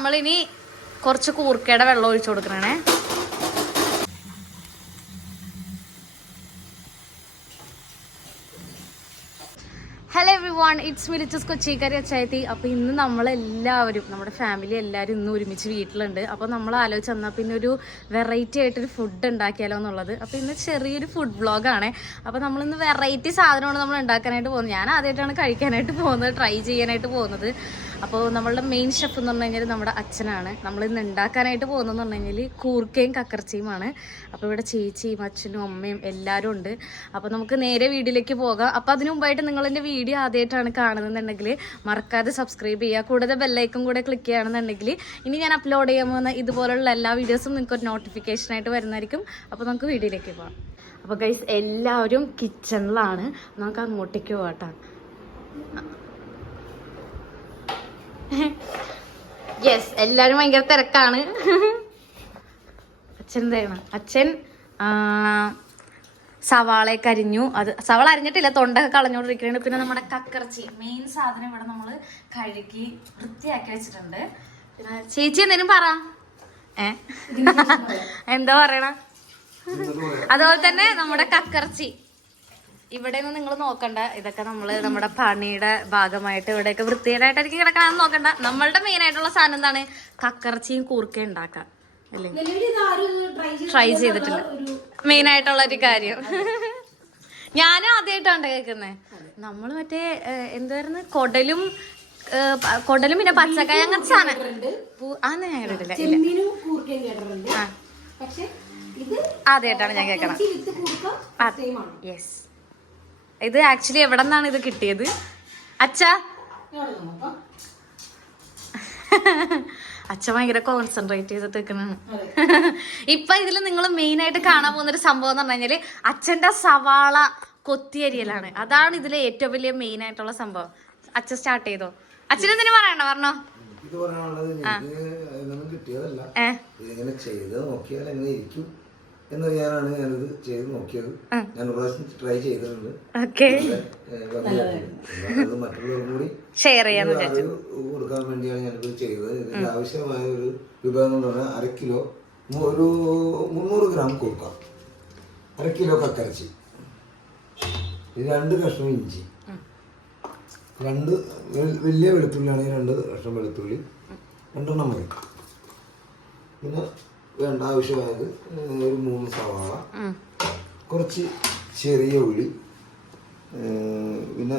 നമ്മളിനി കുറച്ച് കൂർക്കയുടെ വെള്ളം ഒഴിച്ചു കൊടുക്കണേ. Hello everyone, it's me റിച്ചസ് കൊച്ചിക്കാരി അച്ചായത്തി. അപ്പോൾ ഇന്ന് നമ്മളെല്ലാവരും നമ്മുടെ ഫാമിലി എല്ലാവരും ഇന്ന് ഒരുമിച്ച് വീട്ടിലുണ്ട്. അപ്പോൾ നമ്മൾ ആലോചിച്ച് തന്നാൽ പിന്നെ ഒരു വെറൈറ്റി ആയിട്ടൊരു ഫുഡ് ഉണ്ടാക്കിയാലോ എന്നുള്ളത്. അപ്പോൾ ഇന്ന് ചെറിയൊരു ഫുഡ് വ്ളോഗാണ്. അപ്പോൾ നമ്മളിന്ന് വെറൈറ്റി സാധനമാണ് നമ്മൾ ഉണ്ടാക്കാനായിട്ട് പോകുന്നത്. ഞാൻ ആദ്യമായിട്ടാണ് കഴിക്കാനായിട്ട് പോകുന്നത്, ട്രൈ ചെയ്യാനായിട്ട് പോകുന്നത്. അപ്പോൾ നമ്മളുടെ മെയിൻ ഷെഫ് എന്ന് പറഞ്ഞു കഴിഞ്ഞാൽ നമ്മുടെ അച്ഛനാണ്. നമ്മളിന്ന് ഉണ്ടാക്കാനായിട്ട് പോകുന്നതെന്ന് പറഞ്ഞു കഴിഞ്ഞാൽ കൂർക്കയും കക്കർച്ചയുമാണ്. അപ്പോൾ ഇവിടെ ചേച്ചിയും അച്ഛനും അമ്മയും എല്ലാവരും ഉണ്ട്. അപ്പോൾ നമുക്ക് നേരെ വീഡിയോയിലേക്ക് പോകാം. അപ്പോൾ അതിനു മുമ്പായിട്ട് നിങ്ങളെൻ്റെ വീഡിയോ ആദ്യമായിട്ടാണ് കാണുന്നുണ്ടെങ്കിൽ മറക്കാതെ സബ്സ്ക്രൈബ് ചെയ്യുക. കൂടാതെ ബെല്ലൈക്കൺ കൂടെ ക്ലിക്ക് ചെയ്യുകയാണെന്നുണ്ടെങ്കിൽ ഇനി ഞാൻ അപ്ലോഡ് ചെയ്യാൻ പോകുന്ന ഇതുപോലുള്ള എല്ലാ വീഡിയോസും നിങ്ങൾക്ക് ഒരു നോട്ടിഫിക്കേഷനായിട്ട് വരുന്നതായിരിക്കും. അപ്പോൾ നമുക്ക് വീഡിയോയിലേക്ക് പോകാം. അപ്പോൾ ഗൈസ് എല്ലാവരും കിച്ചണിലാണ്. നമുക്ക് അങ്ങോട്ടേക്ക് പോകാം. യെസ്, എല്ലാരും ഭയങ്കര തിരക്കാണ്. അച്ഛൻ എന്താണ്? അച്ഛൻ സവാളയൊക്കെ അരിഞ്ഞു. അത് സവാള അരിഞ്ഞിട്ടില്ല, തൊണ്ടൊക്കെ കളഞ്ഞോണ്ടിരിക്കുന്നുണ്ട്. പിന്നെ നമ്മുടെ കക്കർച്ചി മെയിൻ സാധനം ഇവിടെ നമ്മൾ കഴുകി വൃത്തിയാക്കി വെച്ചിട്ടുണ്ട്. പിന്നെ ചേച്ചി എന്തേലും പറ. എന്താ പറയണ? അതുപോലെ തന്നെ നമ്മുടെ കക്കർച്ചി ഇവിടെ നിന്ന് നിങ്ങൾ നോക്കണ്ട. ഇതൊക്കെ നമ്മുടെ പണിയുടെ ഭാഗമായിട്ട് ഇവിടെയൊക്കെ വൃത്തികേടായിട്ടായിരിക്കും കിടക്കണമെന്ന് നോക്കണ്ട. നമ്മളുടെ മെയിൻ ആയിട്ടുള്ള സാധനം എന്താണ്? കക്കർച്ചിയും കൂർക്കയും ഉണ്ടാക്കാം അല്ലേ? ട്രൈ ചെയ്തിട്ടില്ല. മെയിൻ ആയിട്ടുള്ള ഒരു കാര്യം ഞാനും ആദ്യമായിട്ടാണ് കേൾക്കുന്നത്. നമ്മൾ മറ്റേ എന്തായിരുന്നു കൊടലും പിന്നെ പച്ചക്കായ അങ്ങനത്തെ സാധനം അതൊന്നും ഞാൻ കേട്ടിട്ടില്ല. ആദ്യമായിട്ടാണ് ഞാൻ കേൾക്കണം. യെസ്, ഇത് ആക്ച്വലി എവിടെ നിന്നാണ് ഇത് കിട്ടിയത്? അച്ഛൻ ഭയങ്കര കോൺസെൻട്രേറ്റ് ചെയ്തിട്ട് നിൽക്കണാണ്. ഇപ്പൊ ഇതിൽ നിങ്ങൾ മെയിൻ ആയിട്ട് കാണാൻ പോകുന്ന ഒരു സംഭവം എന്ന് പറഞ്ഞു കഴിഞ്ഞാല് അച്ഛന്റെ സവാള കൊത്തിയരിയലാണ്. അതാണ് ഇതിലെ ഏറ്റവും വലിയ മെയിൻ ആയിട്ടുള്ള സംഭവം. അച്ഛൻ സ്റ്റാർട്ട് ചെയ്തോ? അച്ഛൻ എന്തിനു പറയണ്ട പറഞ്ഞോ? എന്ന് ഞാനിത് ചെയ്ത് നോക്കിയത്. ഞാൻ പ്രാവശ്യം ട്രൈ ചെയ്തിട്ടുണ്ട്. മറ്റുള്ളവർക്കും കൂടി ഷെയർ കൊടുക്കാൻ വേണ്ടിയാണ് ഞാനിത് ചെയ്തത്. ഇതിന് ആവശ്യമായ ഒരു വിഭവം എന്ന് പറഞ്ഞാൽ 1/2 കിലോ, ഒരു 300 ഗ്രാം കൊടുക്കാം, 1/2 കിലോ കക്കരച്ചി, 2 കഷ്ണം ഇഞ്ചി, 2 വലിയ വെളുത്തുള്ളിയാണെങ്കിൽ 2 കഷ്ണം വെളുത്തുള്ളി, 2 എണ്ണം മതി. പിന്നെ വേണ്ട ആവശ്യമായത് ഒരു 3 സവാള, കുറച്ച് ചെറിയ ഉള്ളി, പിന്നെ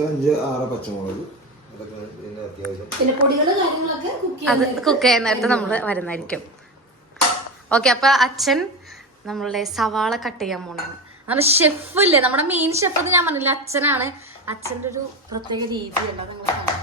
5-6 പച്ചമുളക്. അതൊക്കെ പിന്നെ അത്യാവശ്യം അത് കുക്ക് ചെയ്യുന്ന നേരത്തെ നമ്മൾ വരുന്നതായിരിക്കും. ഓക്കെ, അപ്പൊ അച്ഛൻ നമ്മളുടെ സവാള കട്ട് ചെയ്യാൻ പോണാണ്. നമ്മുടെ ഷെഫ് ഇല്ലേ, നമ്മുടെ മെയിൻ ഷെഫ് എന്ന് ഞാൻ പറഞ്ഞില്ല, അച്ഛനാണ്. അച്ഛൻ്റെ ഒരു പ്രത്യേക രീതിയല്ല നിങ്ങൾ കാണാം.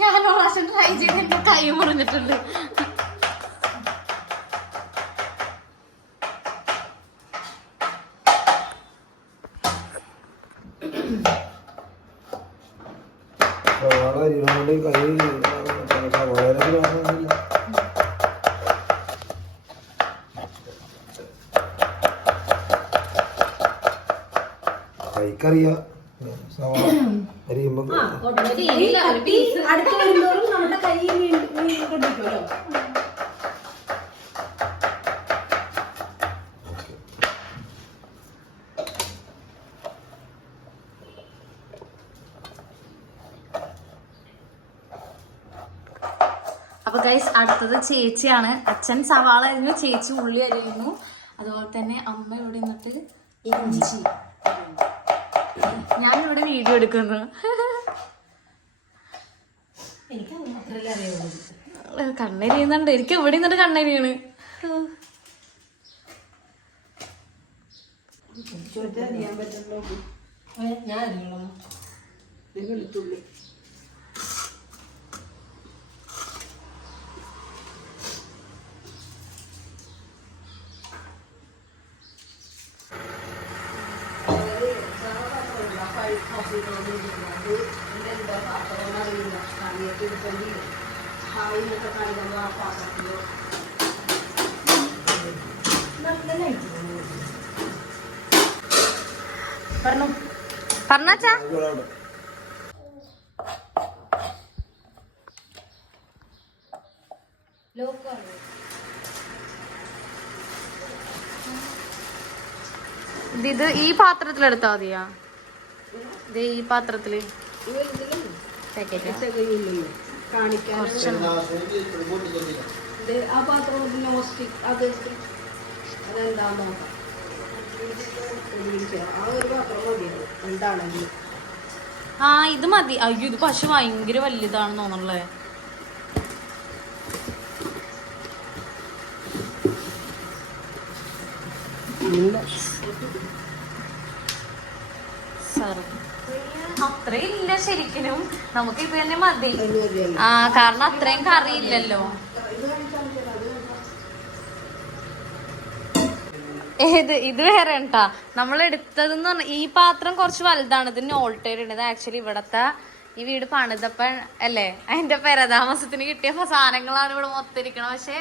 ഞാൻ പ്രാവശ്യം ട്രൈ ചെയ്ത് കൈ മുറിഞ്ഞിട്ടുണ്ട്. കൈക്കറിയാ സവാള അരിയുമ്പോ അടുത്ത് വരുന്നോറും നമ്മുടെ കൈ കൊണ്ടിരിക്കുമല്ലോ. അപ്പൊ ഗൈസ് അടുത്തത് ചേച്ചിയാണ്. അച്ഛൻ സവാള അരിഞ്ഞു, ചേച്ചി ഉള്ളി അരിയുന്നു. അതുപോലെ തന്നെ അമ്മ ഇവിടെ നിന്നിട്ട് ഇഞ്ചി. ഞാനിവിടെ വീഡിയോ എടുക്കുന്നു. കണ്ണരിയുന്നുണ്ട്. എനിക്ക് ഇവിടെ നിന്നിട്ട് കണ്ണരിയാണ്. എന്താ പാത്രം അറിയില്ല കണിയൊക്കെ എടുക്കേണ്ടി ഹായിന്നൊക്കെ കാണിക്കുമ്പോൾ ആ പാത്രത്തിലോ പറഞ്ഞു പറഞ്ഞാച്ചാ ഇത് ഈ പാത്രത്തിൽ എടുത്താ മതിയാ ഇത് ഈ പാത്രത്തില് പാക്കറ്റ് കാണിക്കാൻ ആ പാത്രം നോസ്റ്റിക് അത് അതെന്താ നോക്കാം ആ ഒരു പാത്രം മതിയോ എന്താണെങ്കിലും ആ ഇത് മതി. അയ്യോ ഇത് പക്ഷെ ഭയങ്കര വലുതാണെന്ന് തോന്നണല്ലേ. അത്രയും ഇല്ല ശരിക്കും, നമുക്ക് ഇത് തന്നെ മതി. ആ കാരണം അത്രയും കറി ഇല്ലല്ലോ. ഇത് വേറെ കേട്ടാ നമ്മൾ എടുത്തതെന്ന് പറഞ്ഞ ഈ പാത്രം കുറച്ച് വലുതാണ്. ഇതിന് ഓൾട്ടേർ ഉണ്ട്. ഇത് ആക്ച്വലി ഇവിടത്തെ ഈ വീട് പണിതപ്പ അല്ലേ അതിന്റെ പെരതാമസത്തിന് കിട്ടിയ സാധനങ്ങളാണ് ഇവിടെ മൊത്തം ഇരിക്കണം. പക്ഷെ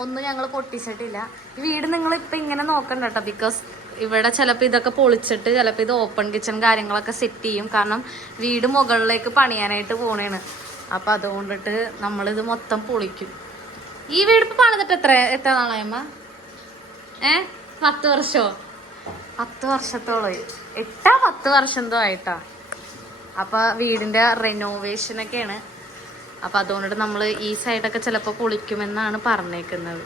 ഒന്നും ഞങ്ങൾ പൊട്ടിച്ചിട്ടില്ല. ഈ വീട് നിങ്ങൾ ഇപ്പൊ ഇങ്ങനെ നോക്കണ്ട കേട്ടോ. ബിക്കോസ് ഇവിടെ ചിലപ്പോൾ ഇതൊക്കെ പൊളിച്ചിട്ട് ചിലപ്പോൾ ഇത് ഓപ്പൺ കിച്ചൺ കാര്യങ്ങളൊക്കെ സെറ്റ് ചെയ്യും. കാരണം വീട് മുകളിലേക്ക് പണിയാനായിട്ട് പോണേണ്. അപ്പൊ അതുകൊണ്ടിട്ട് നമ്മളിത് മൊത്തം പൊളിക്കും. ഈ വീട് ഇപ്പൊ പണിതിട്ട് എത്ര നാളായമ്മ? 10 വർഷമോ? 10 വർഷത്തോളം 10 വർഷം എന്തോ ആയിട്ടാ. അപ്പൊ വീടിന്റെ റെനോവേഷനൊക്കെയാണ്. അപ്പൊ അതുകൊണ്ടിട്ട് നമ്മള് ഈ സൈഡൊക്കെ ചിലപ്പോ പൊളിക്കുമെന്നാണ് പറഞ്ഞേക്കുന്നത്.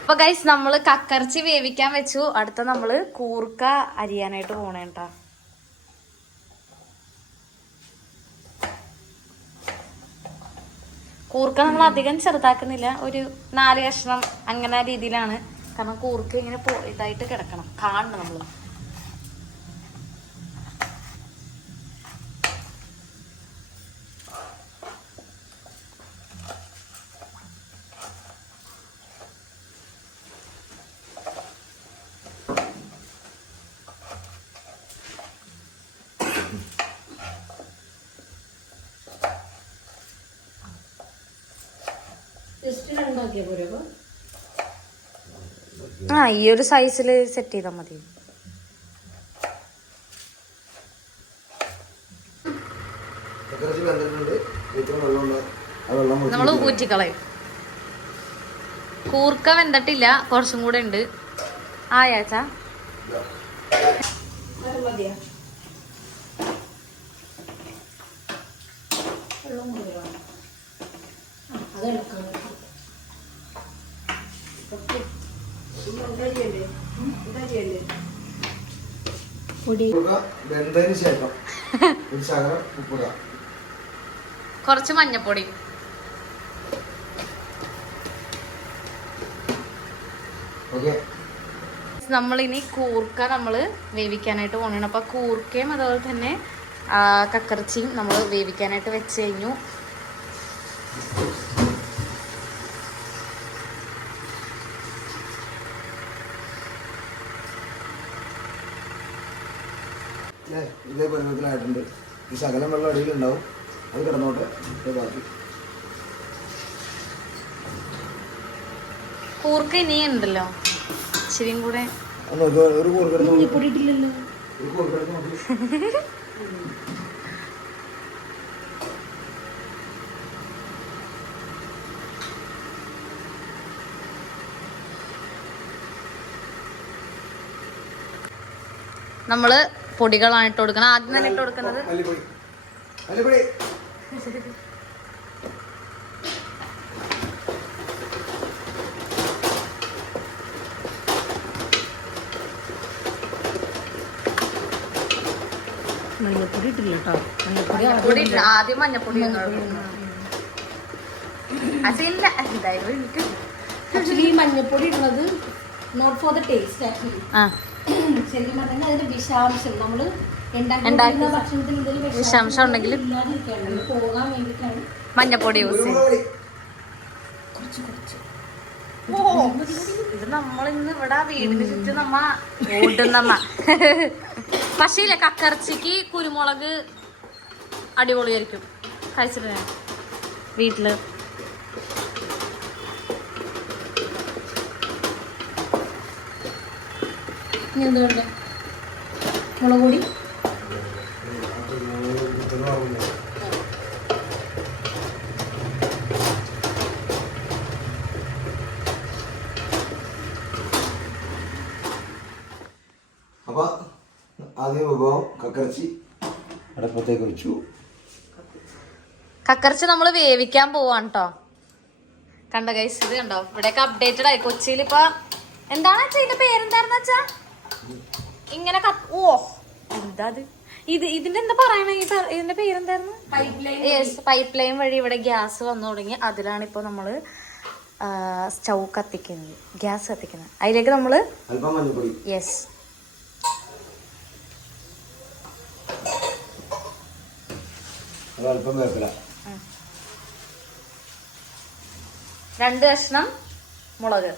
അപ്പൊ ഗൈസ് നമ്മള് കക്കറച്ചി വേവിക്കാൻ വെച്ചു. അടുത്ത നമ്മള് കൂർക്ക അരിയാനായിട്ട് പോണേട്ടാ. കൂർക്ക നമ്മൾ അധികം ചെറുതാക്കുന്നില്ല, ഒരു 4 കഷ്ണം അങ്ങനെ രീതിയിലാണ്. കാരണം കൂർക്ക ഇങ്ങനെ ഇതായിട്ട് കിടക്കണം, കാണണം നമ്മള്. ഈ ഒരു സൈസിൽ സെറ്റ് ചെയ്താൽ മതി. നമ്മള് ഊറ്റിക്കളയും. കൂർക്ക വെന്തിട്ടില്ല, കുറച്ചും കൂടെ ഉണ്ട്. ആയാച്ചാ വെന്തതിന് ശേഷം ഒരു ശകലം ഉപ്പിടുക, കുറച്ച് മഞ്ഞപ്പൊടി. നമ്മളിനി കൂർക്ക നമ്മള് വേവിക്കാനായിട്ട് പോകണം. അപ്പൊ കൂർക്കയും അതുപോലെ തന്നെ കക്കറച്ചിയും നമ്മൾ വേവിക്കാനായിട്ട് വെച്ച് കഴിഞ്ഞു. ഇതേ പരുവത്തിലായിട്ടുണ്ട്. ഈ ശകലം വെള്ളം അടിയിലുണ്ടാവും, അത് കിടന്നോട്ടെ. ബാക്കി കൂർക്ക ഇനി ഉണ്ടല്ലോ ഇച്ചിരിയും കൂടെ. ഒരു കൂർക്കെടുത്ത് നമ്മള് പൊടികളാണ് ഇട്ട് കൊടുക്കണം. ആദ്യം തന്നെ ഇട്ട് കൊടുക്കുന്നത് മഞ്ഞപ്പൊടി ഇട്ടില്ല കേട്ടോ. മഞ്ഞപ്പൊടി ഇട്ടില്ല, ആദ്യം മഞ്ഞപ്പൊടി അതില്ല. എന്തായാലും എനിക്ക് ആക്ച്വലി മഞ്ഞപ്പൊടി ഇടുന്നത് not for the taste. Actually ശരിക്കും പറഞ്ഞാൽ അതിന്റെ വിഷാംശം നമ്മള് ഉണ്ടാക്കുന്ന ഭക്ഷണത്തിൽ എന്തെങ്കിലും വിഷാംശം ഉണ്ടെങ്കിൽ ഇല്ലാതിരിക്കാണ്, പോകാൻ വേണ്ടിയിട്ടാണ് മഞ്ഞപ്പൊടി യൂസ് ചെയ്യും. ഇത് നമ്മളിന്ന് ഇവിടെ വീടിന് ചുറ്റും നമ്മ ഓടുന്നമ്മ പക്ഷേ ഇല്ല, കക്കറച്ചിക്ക് കുരുമുളക് അടിപൊളിയായിരിക്കും. കഴിച്ചിട്ട് ഞാൻ വീട്ടില്. എന്തുകൊണ്ട് മുളക് പൊടി അപ്പൊ ആദ്യം വിഭവം കക്കറച്ചി അടുപ്പത്തേക്ക് വെച്ചു. കക്കറച്ചി നമ്മൾ വേവിക്കാൻ പോവാണ് കേട്ടോ. കണ്ടോ ഗൈസ്, ഇത് കണ്ടോ, ഇവിടെയൊക്കെ അപ്ഡേറ്റഡ് ആയി. കൊച്ചിയിൽ ഇപ്പൊ എന്താണ് വെച്ചാ ഇതിന്റെ പേരെന്തായിരുന്നു വെച്ചാ ഇങ്ങനെ ഓ എന്താ അത്, ഇതിന്റെ എന്താ പറയണ, ഇതിന്റെ പേരെന്തായിരുന്നു? പൈപ്പ് ലൈൻ വഴി ഇവിടെ ഗ്യാസ് വന്നു തുടങ്ങി. അതിലാണ് ഇപ്പൊ നമ്മള് സ്റ്റൗ കത്തിക്കുന്നത്, ഗ്യാസ് കത്തിക്കുന്നത്. അതിലേക്ക് നമ്മള് അല്പം മഞ്ഞപ്പൊടി, യെസ്, അല്പം വേപ്പില, 2 കഷ്ണം മുളക്,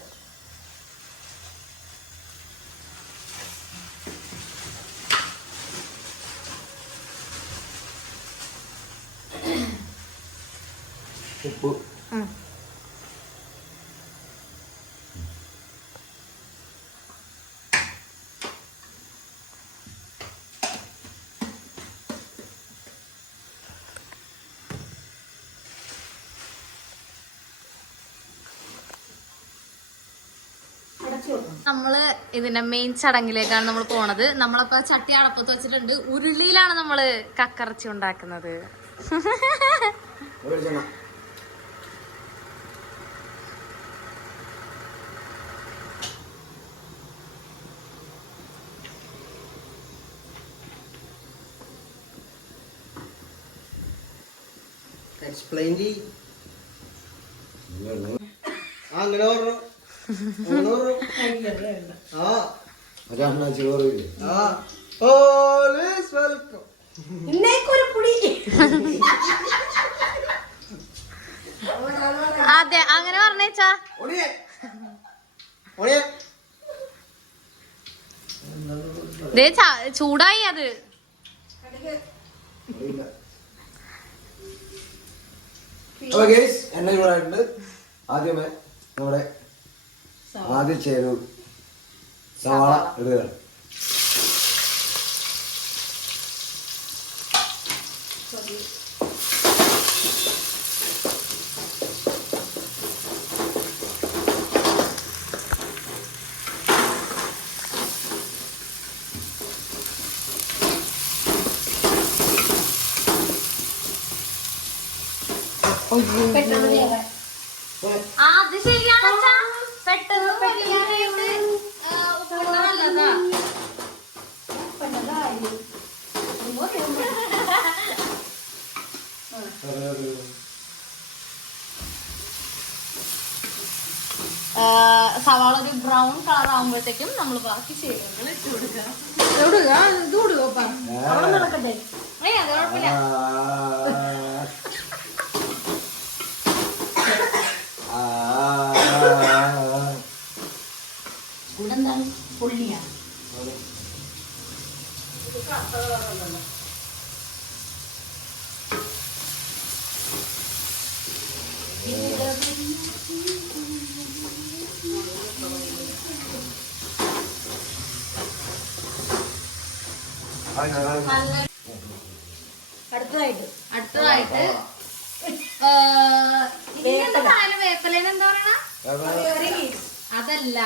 ഉപ്പ്, നമ്മള് ഇതിന്റെ മെയിൻ ചടങ്ങിലേക്കാണ് നമ്മൾ പോണത്. നമ്മളപ്പോ ചട്ടി അടപ്പത്ത് വെച്ചിട്ടുണ്ട്. ഉരുളിയിലാണ് നമ്മള് കക്കറച്ചി ഉണ്ടാക്കുന്നത്. എക്സ്പ്ലെയിൻ അങ്ങനെ പറഞ്ഞു. വെൽക്കം. ഇന്നേക്കൊരു പുളി അതെ, അങ്ങനെ പറഞ്ഞേച്ചാ. ചൂടായി അത്. അപ്പൊ ഗൈസ് എണ്ണ ചൂടായിട്ടുണ്ട്. ആദ്യമേ നമ്മുടെ ആദ്യം ചേരു സവാള ഇടുക. പെട്ടെന്ന് വേവാൻ. അത് ശരിയാണ് പെട്ടെന്ന് പൊരിയാനായിട്ട് ഉപ്പിടുന്നത് നല്ലതാ. സവാള ഒരു ബ്രൗൺ കളർ ആകുമ്പോഴത്തേക്കും നമ്മൾ ബാക്കി ചേരുവകൾ ഇട്ട് കൊടുക്കുക. നടക്കട്ടെ. അത് കുഴപ്പമില്ല. എന്താണ് പൊള്ളിയാ? അടുത്തതായിട്ട് വേപ്പലേന് എന്താ പറയണ? അതല്ല,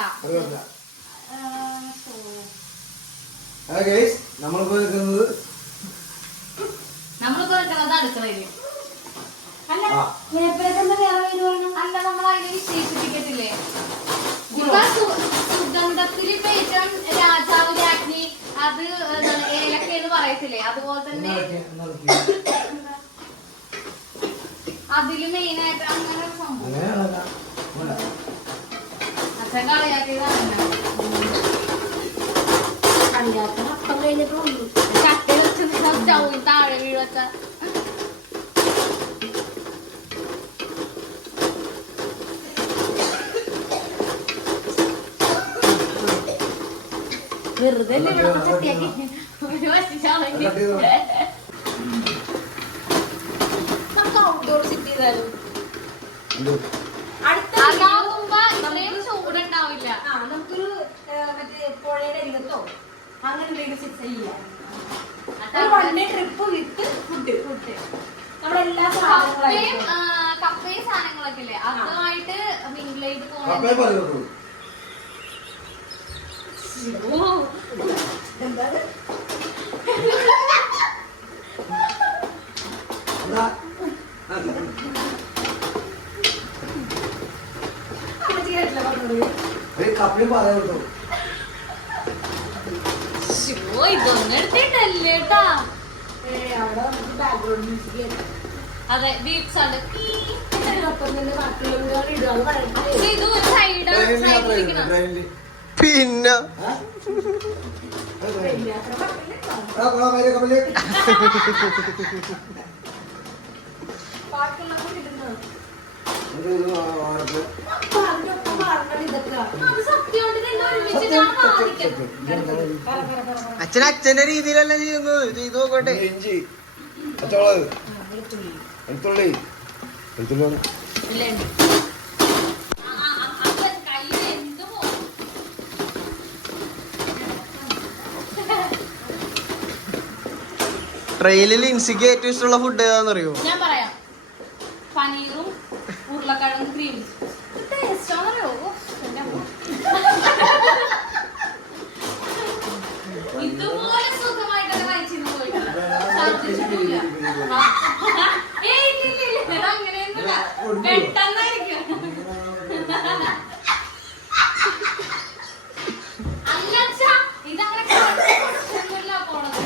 നമ്മളിപ്പോ നിൽക്കുന്നത് അടുക്കളയില്. അല്ല വേപ്പിലൊക്കെ വേറെ പേര് പറയണം. അല്ല, നമ്മൾ അതിന് വിശേഷിപ്പിക്കത്തില്ലേ ഇപ്പൊ സുഗന്ധത്തില് ഇപ്പൊ ഏറ്റവും രാജാവ് രാജ്ഞി അത് ഏലക്ക എന്ന് പറയത്തില്ലേ, അതുപോലെ തന്നെ അതില് മെയിനായിട്ട് അങ്ങനെ ഒരു സംഭവം അച്ഛൻ കളിയാക്കിയതാണ്. കളിയാക്കാൻ അപ്പം കഴിഞ്ഞിട്ടുള്ളൂ. ചട്ടി വെച്ച് സ്റ്റൗവിൽ താഴെ വീഴച്ച. വെറുതെ ചട്ടിയാക്കി നമുക്ക് ഔട്ട്ഡോർ സിറ്റ് ചെയ്താലും ചൂടുണ്ടാവില്ല. നമുക്കൊരു മറ്റേ പുഴയുടെ അരികത്തോ അങ്ങനെ എന്തെങ്കിലും സിറ്റ് ചെയ്യാം. വൺ ഡേ ട്രിപ്പ് വിത്ത് ഫുഡ് നമ്മളെല്ലാ കപ്പയും സാധനങ്ങളൊക്കെ ഇല്ലേ അതുമായിട്ട് മിങ്കിൾ ചെയ്ത് പോകണം. എന്താണ് കപ്പിളി പറയാട്ടോ. ഇതൊന്നും എടുത്തിട്ടല്ലേ കേട്ടാ. അവിടെ നമുക്ക് ബാക്ക്ഗ്രൗണ്ട് മ്യൂസിക് അതെ ബീറ്റ്സ് ആണ്. ഇത് പിന്നെ അച്ഛൻ അച്ഛന്റെ രീതിയിലല്ല ചെയ്യുന്നത്. ചെയ്തു നോക്കട്ടെ. ഇഞ്ചി, പച്ചമുളക്, വെളുത്തുള്ളി, വെളുത്തുള്ളി ട്രെയിനിൽ ലിൻസിക്ക് ഏറ്റവും ഇഷ്ടമുള്ള ഫുഡ് ഏതാണെന്നറിയോ? ഞാൻ പറയാം. പനീറും ഉരുളക്കിഴങ്ങും ക്രീം ടേസ്റ്റാണെന്നറിയോ? ഇതുപോലെ സുഖമായിട്ടൊക്കെ കഴിച്ചിരുന്നു പോയിട്ടില്ല. ഛർദ്ദിച്ചിട്ടില്ല. അങ്ങനെയൊന്നുമില്ല. പെട്ടെന്നായിരിക്കും. അല്ല ഇതങ്ങനെ പോണത്.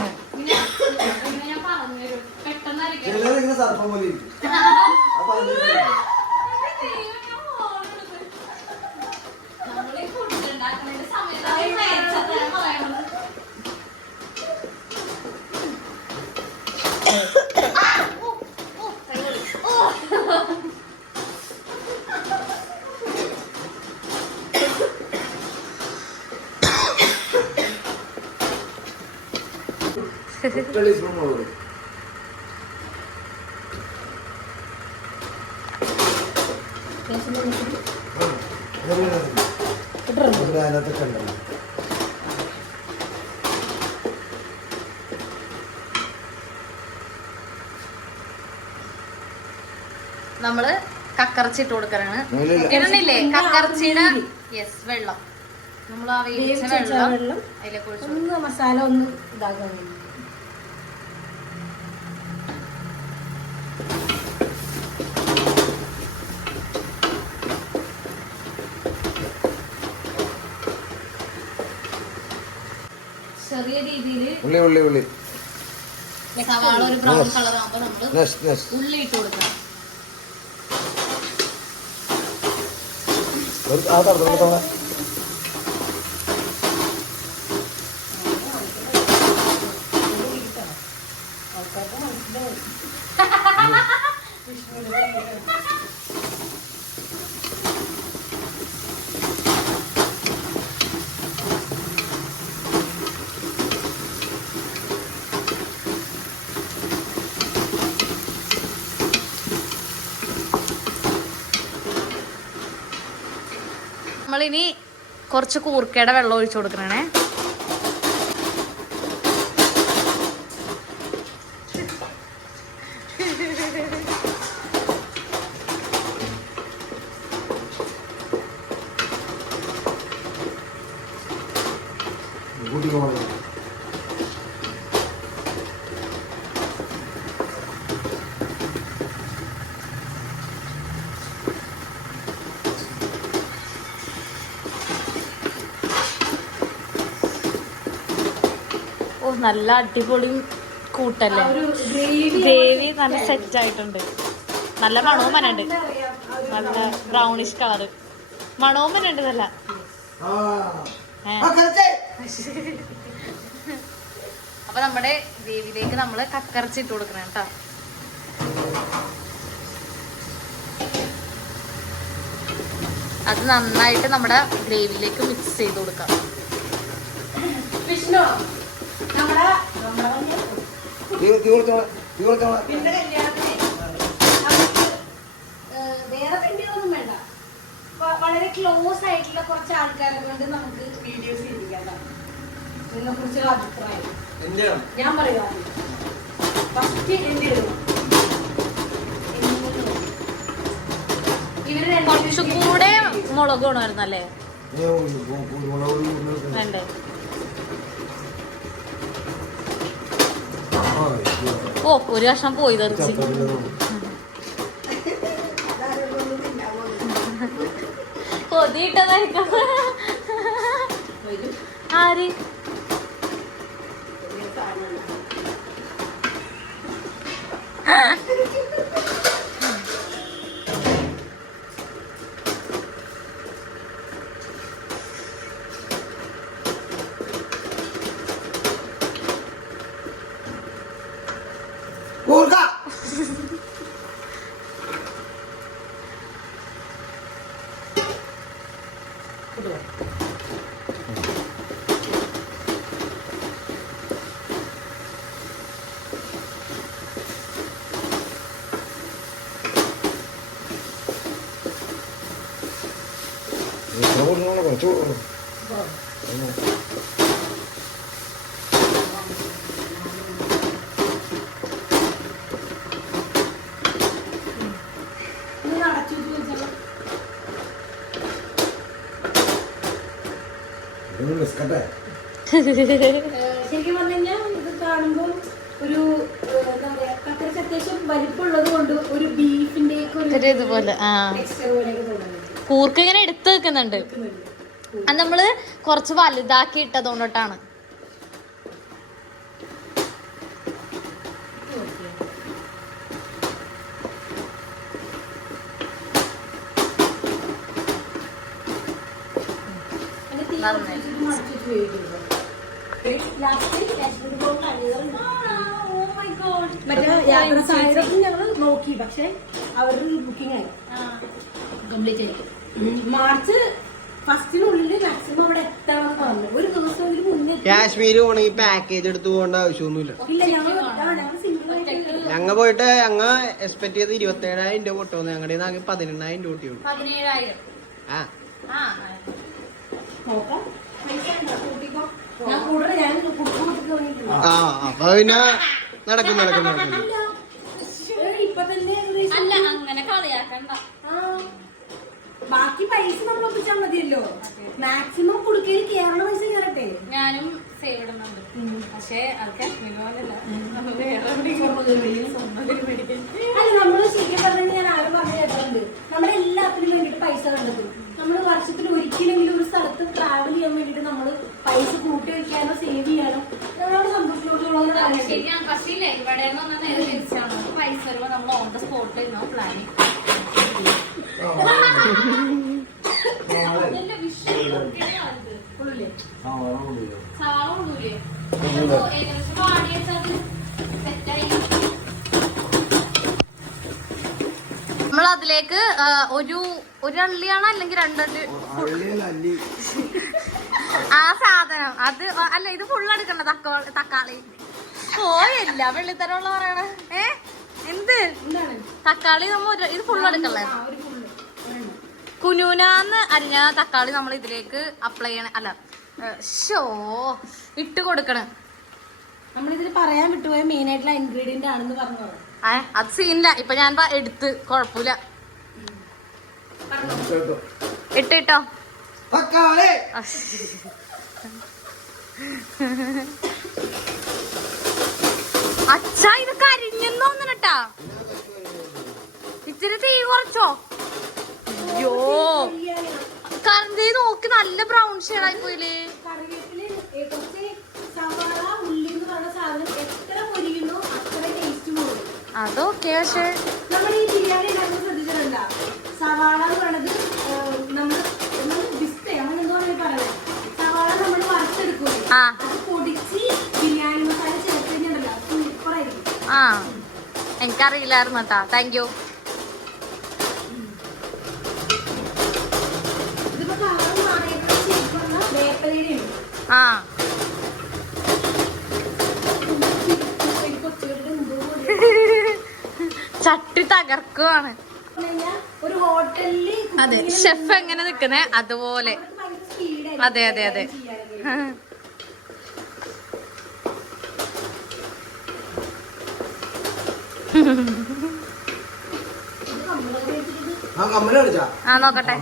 ഞാൻ പറഞ്ഞുതരും. പെട്ടെന്നായിരിക്കും. സർപ്പം പോലെ ഇരിക്കും. നമ്മളീ ഫുഡ് ഉണ്ടാക്കുന്നതിന്റെ സമയത്ത് പറയണത്. അതിനകത്തൊക്കെ ഉണ്ടല്ലോ. നമ്മള് കക്കറച്ചി ഇട്ട് കൊടുക്കാനാണ്. ഇടണില്ലേ കക്കറച്ചിയുടെ യെസ് വെള്ളം. നമ്മൾ ആ വേവിച്ച വെള്ളം അതിലേക്ക് ഒഴിച്ചു. ഒന്ന് മസാല ഒന്ന് ഇതാക്കാൻ വേണ്ടി ചെറിയ രീതിയിൽ ഉള്ളി സവാള ഒരു ബ്രൗൺ കളർ ആകുമ്പോ നമ്മള് ഉള്ളി ഇട്ട് കൊടുക്കണം. നമ്മളിനി കുറച്ച് കൂർക്കയുടെ വെള്ളം ഒഴിച്ചു കൊടുക്കണേ. ഓ നല്ല അടിപൊളി കൂട്ടല്ലേ. ഗ്രേവി നല്ല സെറ്റ് ആയിട്ടുണ്ട്. നല്ല മണവും വനുണ്ട്. നല്ല ബ്രൗണിഷ് കളറ് മണവും വനുണ്ട്. നല്ല അപ്പൊ നമ്മുടെ ഗ്രേവിയിലേക്ക് നമ്മള് കക്കറച്ചി ഇട്ട് കൊടുക്കണം കേട്ടോ. അത് നന്നായിട്ട് നമ്മുടെ ഗ്രേവിയിലേക്ക് മിക്സ് ചെയ്ത് കൊടുക്കാം. വിഷ്ണു നമ്മുടെ പിന്നെ കല്യാണത്തിന് നമുക്ക് വേറെ പെണ്ണികളൊന്നും വേണ്ട. വളരെ ക്ലോസ് ആയിട്ടുള്ള കുറച്ച് ആൾക്കാരെ കൊണ്ട് നമുക്ക് വീഡിയോസ് ചെയ്യിക്കാം. ഇതിനെ കുറിച്ചുള്ള അഭിപ്രായം ഞാൻ പറയുക. ഫസ്റ്റ് എന്റെ ഇവര് കുറച്ചുകൂടെ മുളക് വേണമായിരുന്നല്ലേ? വേണ്ടേ? ഓ, ഒരു വർഷം പോയി തെറിച്ച്. കൊതിയിട്ടതായിരിക്കും. ആര്? കുറച്ച് ശരിക്കും പറഞ്ഞു കഴിഞ്ഞാൽ ഇത് കാണുമ്പോൾ ഒരു എന്താ പറയാ കക്കരക്ക് അത്യാവശ്യം വലിപ്പമുള്ളത് കൊണ്ട് ഒരു ബീഫിന്റെ ഇതുപോലെ കൂർക്ക ഇങ്ങനെ എടുത്ത് വെക്കുന്നുണ്ട്. അത് നമ്മള് കുറച്ച് വലുതാക്കി ഇട്ടതുകൊണ്ടിട്ടാണ്. മറ്റേ യാത്ര സാഹചര്യത്തിൽ ഞങ്ങൾ നോക്കി, പക്ഷെ അവരുടെ ബുക്കിംഗ് ആയി കംപ്ലീറ്റ് ആയി. മാർച്ച് ഫസ്റ്റിനുള്ളിൽ മാക്സിമം അവിടെ എത്തണം പറഞ്ഞു. ഒരു ദിവസം മുന്നേ കാശ്മീർ പോണെങ്കിൽ പാക്കേജ് എടുത്തു പോകേണ്ട ആവശ്യമൊന്നുമില്ല. ഇല്ല, ഞങ്ങൾ സിംഗിൾ ആയിട്ട് ഞങ്ങൾ പോയിട്ട് ഞങ്ങൾ എക്സ്പെക്ട് ചെയ്ത് 27,000 രൂപ പൊട്ടുവന്നു. ഞങ്ങളുടെ 17,000 രൂപ പൊട്ടിയുള്ളൂ. 17,000. നോക്കാം. ഞാൻ കൂടുതൽ ഞാൻ ആ അപ്പൊ പിന്നെ നടക്കും. ഇപ്പൊ തന്നെ അല്ല, അങ്ങനെ കളിയാക്കണ്ട. ബാക്കി പൈസ നമ്മൾ ഒപ്പിച്ചാൽ മതിയല്ലോ. മാക്സിമം കൊടുക്കൽ കേരള പൈസ കയറട്ടെ. ഞാനും സേവ് ഇടുന്നുണ്ട്. പക്ഷെ അത് കാശ്മീർ പോലല്ല, അല്ല, നമ്മള് ശരിക്കും പറഞ്ഞു ഞാൻ ആരും പറഞ്ഞു കേട്ടിട്ടുണ്ട്. നമ്മുടെ എല്ലാത്തിനും വേണ്ടിട്ട് പൈസ കണ്ടെത്തും. നമ്മൾ വർഷത്തിൽ ഒരിക്കലെങ്കിലും ഒരു സ്ഥലത്ത് ട്രാവൽ ചെയ്യാൻ വേണ്ടിട്ട് നമ്മള് പൈസ കൂട്ടി വെക്കാനോ സേവ് ചെയ്യാനോ നമ്മളോട് സന്തോഷത്തോടുള്ള ശരിയാണ്. പക്ഷേ ഇല്ലേ, ഇവിടെ നേരെ തിരിച്ചാണ്. പൈസ വരുമ്പോ നമ്മൾ ഓൺ ദ സ്പോട്ട് പ്ലാനിങ്. നമ്മൾ അതിലേക്ക് ഒരു അള്ളിയാണോ അല്ലെങ്കിൽ രണ്ടള്ളി ആ സാധനം അത് അല്ല, ഇത് ഫുള്ളെടുക്കണ്ട. തക്കാളി പോയല്ല വെള്ളിത്തരമുള്ള പറയണ. എന്ത് തക്കാളി നമ്മ ഇത് ഫുള്ളെടുക്കല്ലേ? കുനൂനാന്ന് അരിഞ്ഞ തക്കാളി നമ്മൾ ഇതിലേക്ക് അപ്ലൈ ചെയ്യണ. അല്ല, ഇട്ട് കൊടുക്കണ. നമ്മളിതിൽ പറയാൻ വിട്ടുപോയ മെയിൻ ആയിട്ടുള്ള ഇൻഗ്രീഡിയന്റ് ആണെന്ന് പറഞ്ഞു. അത് സീനില്ല. ഇപ്പൊ ഞാൻ എടുത്ത് കുഴപ്പമില്ല. ഇട്ടോ അച്ഛാ, ഇത് കരിഞ്ഞെന്ന് തോന്നണട്ടാ. ഇച്ചിരി തീ കുറച്ചോ? അയ്യോ, കറന്തി നോക്കി നല്ല ബ്രൗൺ ഷെയ്ഡായി പോയില്ലേ. അതൊക്കെ പക്ഷെ നമ്മൾ ഈ ബിരിയാണി ഉണ്ടാകുന്ന ശ്രദ്ധിച്ചിട്ടുണ്ടോ? സവാള എന്ന് പറയുന്നത് നമ്മൾ അങ്ങനെ എന്തോ പറയുന്നത്. സവാള നമ്മൾ വറുത്തെടുക്കും. അത് പൊടിച്ച് ബിരിയാണി മസാല ചേർത്ത് കഴിഞ്ഞാൽ സൂപ്പറായിരിക്കും. എനിക്കറിയില്ലായിരുന്നു കേട്ടാ. Thank you. ഇതിപ്പോ കളർ മാറിയപ്പോൾ വേപ്പലയുടെ ഉണ്ട്. ചട്ടി തകർക്കുവാണ്. ഒരു ഹോട്ടലില് അതെ, ഷെഫ് എങ്ങനെ നിക്കുന്നേ അതുപോലെ. അതെ അതെ അതെ. ആ നോക്കട്ടെ,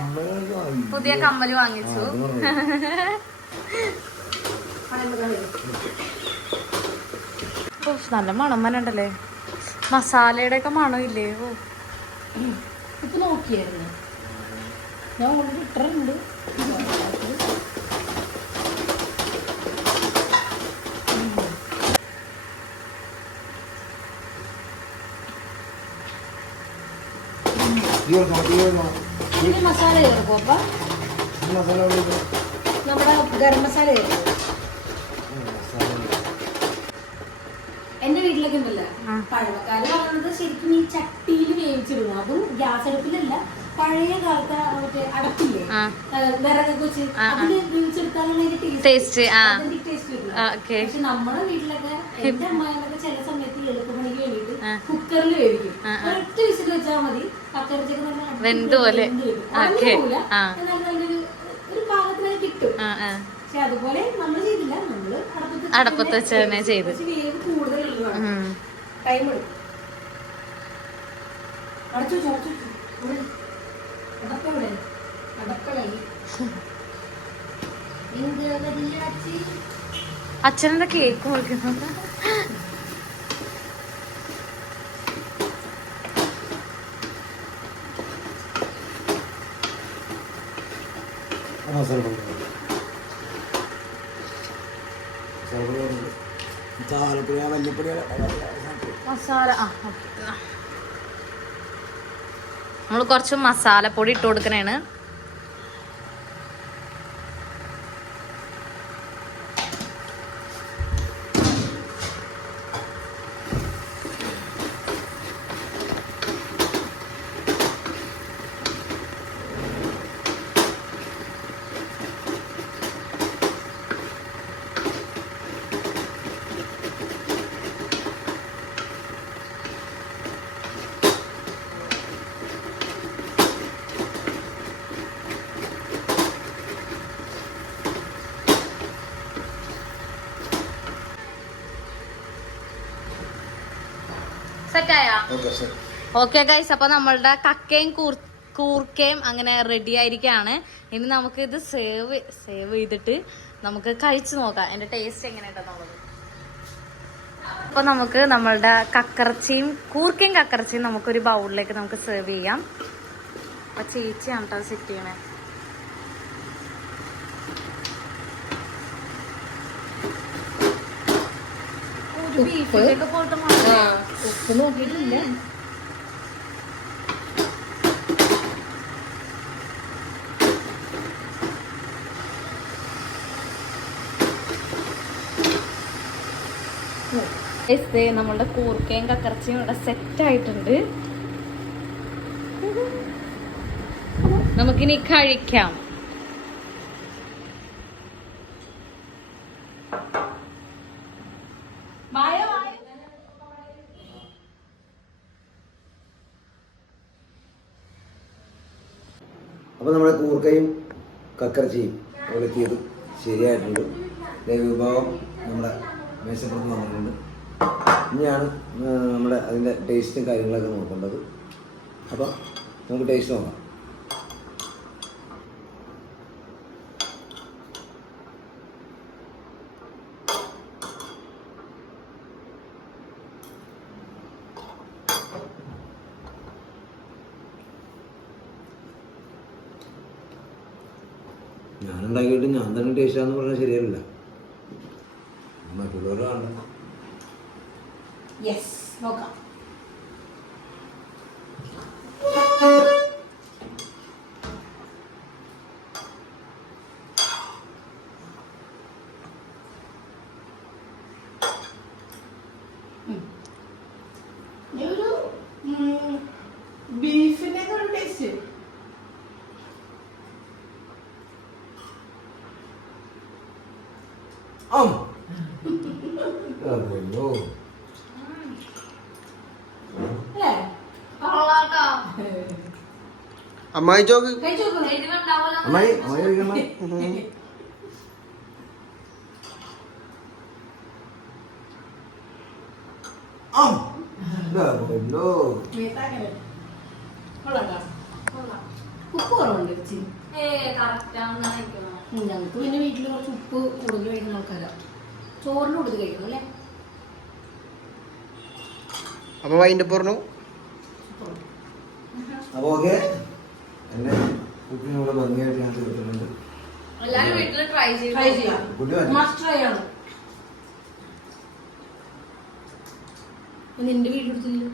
പുതിയ കമ്മല് വാങ്ങിച്ചു. നല്ല മണം വരണ്ടല്ലേ, മസാലയുടെ ഒക്കെ മണം ഇല്ലേ? ഓ ഇപ്പൊ നോക്കിയായിരുന്നു ഞാൻ കൊണ്ട് ഇട്ടുണ്ട്. ഇതിന് മസാല ചേർക്കും. അപ്പൊ നമ്മുടെ ഗരം മസാല ചേർക്കും. എന്റെ വീട്ടിലൊക്കെ ഉണ്ടല്ലോ പഴമക്കാര് പറയുന്നത് ശരിക്കും ഈ ചട്ടിയിൽ വേവിച്ചിടുന്നു. അതും ഗ്യാസ് അടുപ്പിലല്ല, പഴയ കാലത്തെ മറ്റേ അടപ്പില്ലേ വിറകൊക്കെ വെച്ച് അതില് വേവിച്ചെടുത്താലാണ് അതിന്റെ ടേസ്റ്റ് കിട്ടുന്നത്. പക്ഷെ നമ്മുടെ വീട്ടിലൊക്കെ എന്റെ അമ്മായിലൊക്കെ ചില സമയത്ത് എളുപ്പപ്പണിക്ക് വേണ്ടിട്ട് കുക്കറിൽ വേവിക്കും. ഒറ്റ വിസിൽ വെച്ചാൽ മതി, കക്കറിച്ചൊക്കെ നല്ല എന്നാൽ നല്ലൊരു ഒരു പാകത്തിന് കിട്ടും. പക്ഷെ അതുപോലെ നമ്മൾ ചെയ്തില്ല, നമ്മള് അടപ്പത്ത് വെച്ച് തന്നെ ചെയ്ത്. വേവ് കൂടുതലുള്ളതാണ്, ടൈം എടുക്കും. അച്ഛനെന്താ കേക്ക് മുറിക്കുന്നുണ്ട്? മസാല നമ്മൾ കുറച്ച് മസാലപ്പൊടി ഇട്ട് കൊടുക്കണേണ്. സെറ്റായോ? ഓക്കെ ഗൈസ്, അപ്പൊ നമ്മളുടെ കക്കയും കൂർക്കയും അങ്ങനെ റെഡി ആയിരിക്കാണ്. ഇനി നമുക്ക് ഇത് സേവ് ചെയ്തിട്ട് നമുക്ക് കഴിച്ചു നോക്കാം എന്റെ ടേസ്റ്റ് എങ്ങനെയുണ്ടെന്നുള്ളത്. അപ്പൊ നമുക്ക് നമ്മളുടെ കൂർക്കയും കക്കറച്ചിയും നമുക്കൊരു ബൗളിലേക്ക് നമുക്ക് സെർവ് ചെയ്യാം. അപ്പൊ ചേച്ചിയാണ് കേട്ടോ സെറ്റ് ചെയ്യണേ. ബീഫിലൊക്കെ പോയിട്ട് ഉപ്പ് നോക്കിയിട്ടില്ല. നമ്മളുടെ കൂർക്കയും കക്കറച്ചിയും ഇവിടെ സെറ്റ് ആയിട്ടുണ്ട്. നമുക്കിനി കഴിക്കാം. അപ്പോൾ നമ്മുടെ കൂർക്കയും കക്കറച്ചിയും ഒലത്തിയത് ശരിയായിട്ടുണ്ട്. വിഭവം നമ്മുടെ മേശപ്പുറത്ത് വന്നിട്ടുണ്ട്. ഇനിയാണ് നമ്മുടെ അതിൻ്റെ ടേസ്റ്റും കാര്യങ്ങളൊക്കെ നോക്കേണ്ടത്. അപ്പോൾ നമുക്ക് ടേസ്റ്റ് നോക്കാം. ഞാനുണ്ടാക്കിയിട്ട് ഞാൻ തന്നെ ടേസ്റ്റാന്ന് പറഞ്ഞാൽ ശരിയല്ല, മറ്റുള്ളവരാണ്. നോക്കാം. ബീഫിന്റെ ഒരു ടേസ്റ്റ്. അതല്ലോ അല്ലേ? അമ്മായി ചോക്ക് കഴിച്ചു നോക്ക്. അമ്മായി അമ്മായി കഴിക്കണം. മേത്താക്കല്ലേ? കൊള്ളാട്ടോ? ഉപ്പ് കുറവുണ്ട് ഇച്ചിരി. ഞങ്ങൾക്ക് പിന്നെ വീട്ടിൽ കുറച്ച് ഉപ്പ് കൂടുതൽ കഴിക്കുന്ന ആൾക്കാരാണ്. ചോറിന് കൂടുതൽ കഴിക്കണം അല്ലേ? അപ്പൊ വൈൻഡ് പറഞ്ഞു. അപ്പൊ ഓക്കെ, എന്റെ കുക്കിംഗ് ഇവിടെ ഭംഗിയായിട്ട് ഞാൻ തീർക്കുന്നുണ്ട്. എല്ലാരും വീട്ടിൽ ട്രൈ ട്രൈ ചെയ്യാം. കുട്ടി വരും. മസ്റ്റ് ട്രൈ ആണ്. നിന്റെ വീട്ടിലെടുത്തില്ല.